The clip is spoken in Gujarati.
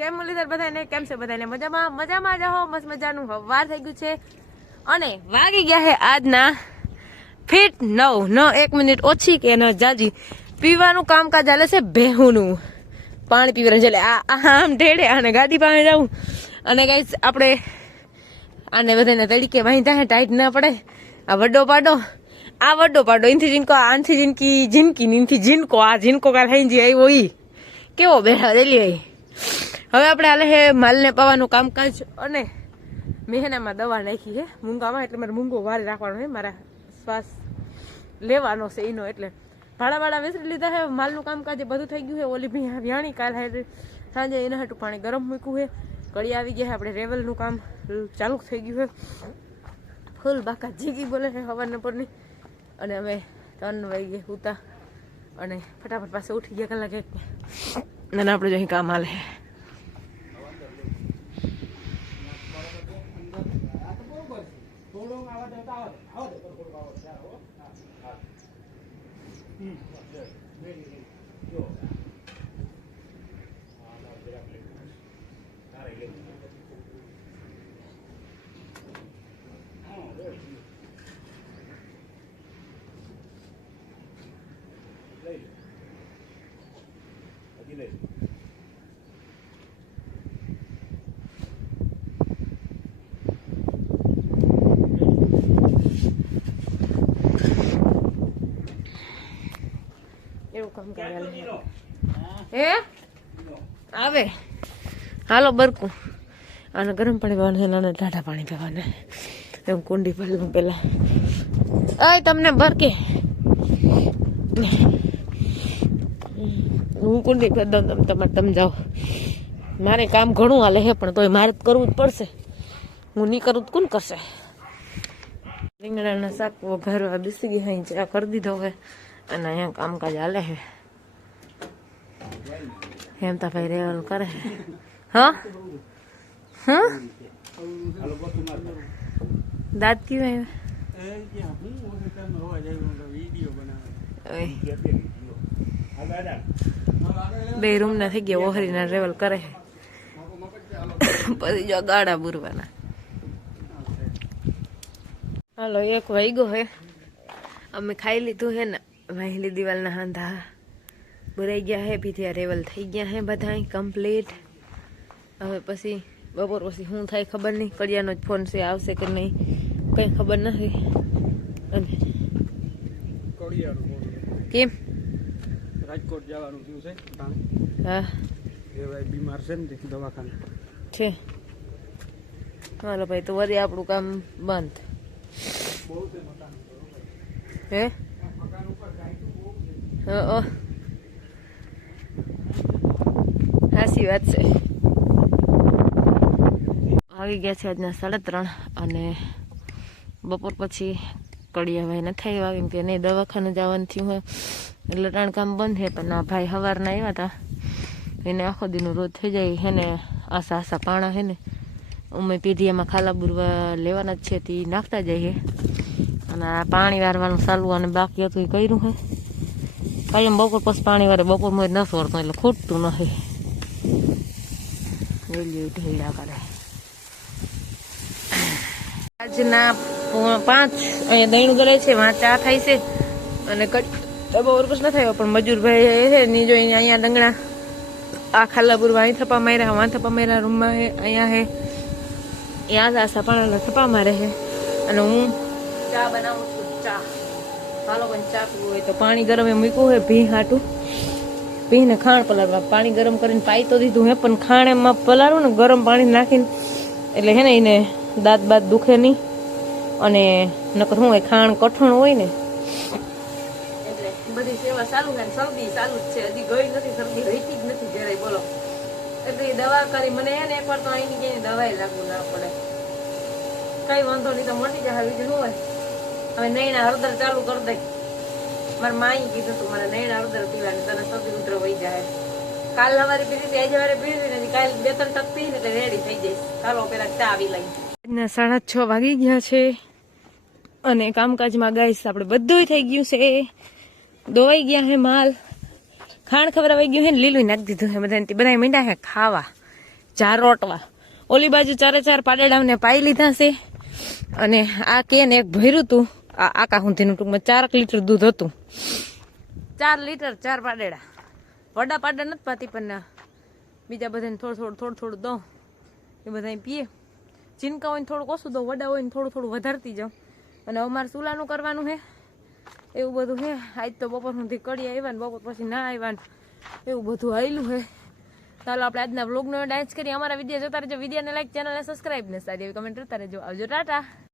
જય મુરલીધર બધાને. કેમ છે બધાને? મજામાં જ હો. મસ્ત મજાનું હવાર થઈ ગયું છે અને વાગી ગયા છે આજના ફીટ 9 1 મિનિટ ઓછી કે ન જાજી. પીવાનું કામકાજ ચાલે છે ભેહુનું પાણી પીવાનું. એટલે આમ ઢેડે અને ગાડી પાસે જવું અને ગાઈસ આપણે આને બધાને તડીકે વાંધા હે, ટાઈટ ના પડે. આ વડો પાડો ઇનથી જીનકો, આનથી જીનકી ઇનથી જીનકો, આ જીનકો કાલ હાઈજી આવ્યો ઈ કેવો બેઠા રેલી. હવે આપણે હાલે હે માલને પાવાનું કામકાજ અને મહેનામાં દવા નાખી છે મૂંગામાં, એટલે મારે મૂંગો વારે રાખવાનો છે, મારા શ્વાસ લેવાનો છે એનો. એટલે ભાડા વેસરી લીધા છે. માલનું કામકાજ બધું થઈ ગયું છે. ઓલી ભી વ્યાણી કાલ સાંજે એના હાટું પાણી ગરમ મૂક્યું છે. કડી આવી ગયા છે. આપણે રેવલનું કામ ચાલુ થઈ ગયું છે. ફૂલ બાકા જીગી બોલે છે હવારના પરની. અને અમે 3 વાગે ઉતા અને ફટાફટ પાસે ઉઠી ગયા કલાક એક અને આપણે જો અહીં કામ હાલે. એવું કામ કરે આવે. હાલો બરકું અને ગરમ પાણી પીવાનું છે, નાના ટાઢા પાણી પીવાના. એમ કુંડી ભરલું પેલા. અય તમને બરકે હું કુંડી ભરી દઉં, તમે જાઓ. મારે કામ ઘણું હાલે છે પણ તોય મારે કરવું જ પડશે. હું નહીં કરું તો કોણ કરશે? રીંગણાના શાક વઘારવા બેસી ગઈ અહીં ચા કરી દીધો હવે અને અહીંયા કામકાજ હાલે છે. હેમતા ભાઈ રેવલ કરે. હા દાંત કેવું બે રૂમ ના થઈ ગયા. ઓહરી ના રેવલ કરે પછી જો ગાડા બુરવાના. હાલો 1 વાગ્યો હે. અમે ખાઈ લીધું હે ને વાહેલી દિવાલના હાંધા ભરાઈ ગયા હે. પીધ્યા રેવલ થઈ ગયા હે બધા કમ્પ્લીટ. હવે પછી બપોર પછી શું થાય ખબર નહીં. કડિયાનો જ ફોન છે, આવશે કે નહીં કઈ ખબર નથી. અને કેમ રાજકોટ જવાનું થયું છે? હા એ ભાઈ બીમાર છે ને દવાખાને છે. હાલો ભાઈ તો વળી આપણું કામ બંધ હે. સાચી વાત છે. આવી ગયા છે આજના 3:30 અને બપોર પછી કડિયાભાઈ નથી આવ્યા કેમ કે નહીં દવાખાને જવાનું થયું હોય એટલે ટાણ કામ બંધ છે. પણ આ ભાઈ સવારના આવ્યા હતા. એને આખો દીનું રોજ થઈ જાય હે ને. આસા પાણા હે ને ઉમે પીઢીયામાં ખાલા બુરવા લેવાના જ છે તે નાખતા જાય છે. અને આ પાણી વારવાનું ચાલુ અને બાકી હતું એ કર્યું છે. કાયમ બપોર પછી પાણી વારે. બપોરમાં ન સોરતું એટલે ખૂટતું નથી. ઢીલા કરે. આજના 5 અહીંયા દહીણું ગળે છે, વાં ચા થાય છે અને બપોર પછી ન થયો પણ મજૂરભાઈ છે ની જો અહીંયા ડંગણા આ ખાલાપુર અહીં થપ્પા માર્યા, વાં થપ્પા માર્યા રૂમમાં હે. અહીંયા હે ત્યાં આસા પાણા થપ્પા મારે છે અને હું ચા બનાવું છું. ચા હાલો પણ ચા પીવું હોય તો પાણી ગરમ એ મૂક્યું હોય ભી હાટું. ભીને ખાંડ પલાળવા પાણી ગરમ કરીને પાઈ તો દીધું હે પણ ખાંડ એમાં પલાળવું ને ગરમ પાણી નાખીને એટલે હે ને એને દાંત બાદ દુખે નહીં. અને નકર શું હોય ખાંડ કઠણ હોય ને એટલે બધી સેવા ચાલુ છે. શરદી ચાલુ જ છે, હજી ગઈ નથી. શરદી હઈતી જ નથી જરાય બોલો. એટલે દવા કરી મને એને એકવાર તો અહીંની જઈને દવાઈ લાગુ ના પડે. કઈ વાંધો નહીં તો મટી જાય. બીજું શું હોય. હવે નૈના હળદર ચાલુ કરી દઈ. મારા માઈ કીધું તું મને નૈના હળદર પીવાની, તને શરદી ઉધર વહી જાય. કાલ સવારે પીધી હતી, આજે સવારે પીધી નથી. કાલ 2-3 ટક પી ને એટલે રેડી થઈ જઈશ. ચાલો પેલા ચા આવી લઈ. આજના 6:30 વાગી ગયા છે અને કામકાજમાં ગાઈસ આપણે બધું થઈ ગયું છે. દોવાઈ ગયા હે માલ, ખાણ ખવડાવાઈ ગયું હે ને લીલું નાખી દીધું હે. બધા મીંડા હે ખાવા ચાર રોટવા. ઓલી બાજુ 4 પાડેડાને પાઈ લીધા છે અને આ કેન એક ભર્યું હતું આ આકા હુંધીનું, ટૂંકમાં 4 લીટર દૂધ હતું. 4 લીટર 4 પાડેડા. વડા પાડા નથી પાતી પણ બીજા બધાને થોડું દઉં, એ બધા પીએ. ચીનકા હોય ને થોડુંક ઓછું દઉં, વડા હોય ને થોડું વધારતી જાઉં. અને અમારે ચૂલાનું કરવાનું છે એવું બધું છે. આજ તો બપોર સુધી કડી આવ્યા ને બપોર પછી ના આવ્યા ને એવું બધું આવેલું છે. ચાલો આપણે આજના વ્લોગનો ડાન્સ કરીએ. અમારા વિડીયો જોતા રહેજો. વિડીયોને લાઈક, ચેનલને સબસ્ક્રાઈબ ને સારી એવી કમેન્ટ કરતા રહેજો. આવજો, ટાટા.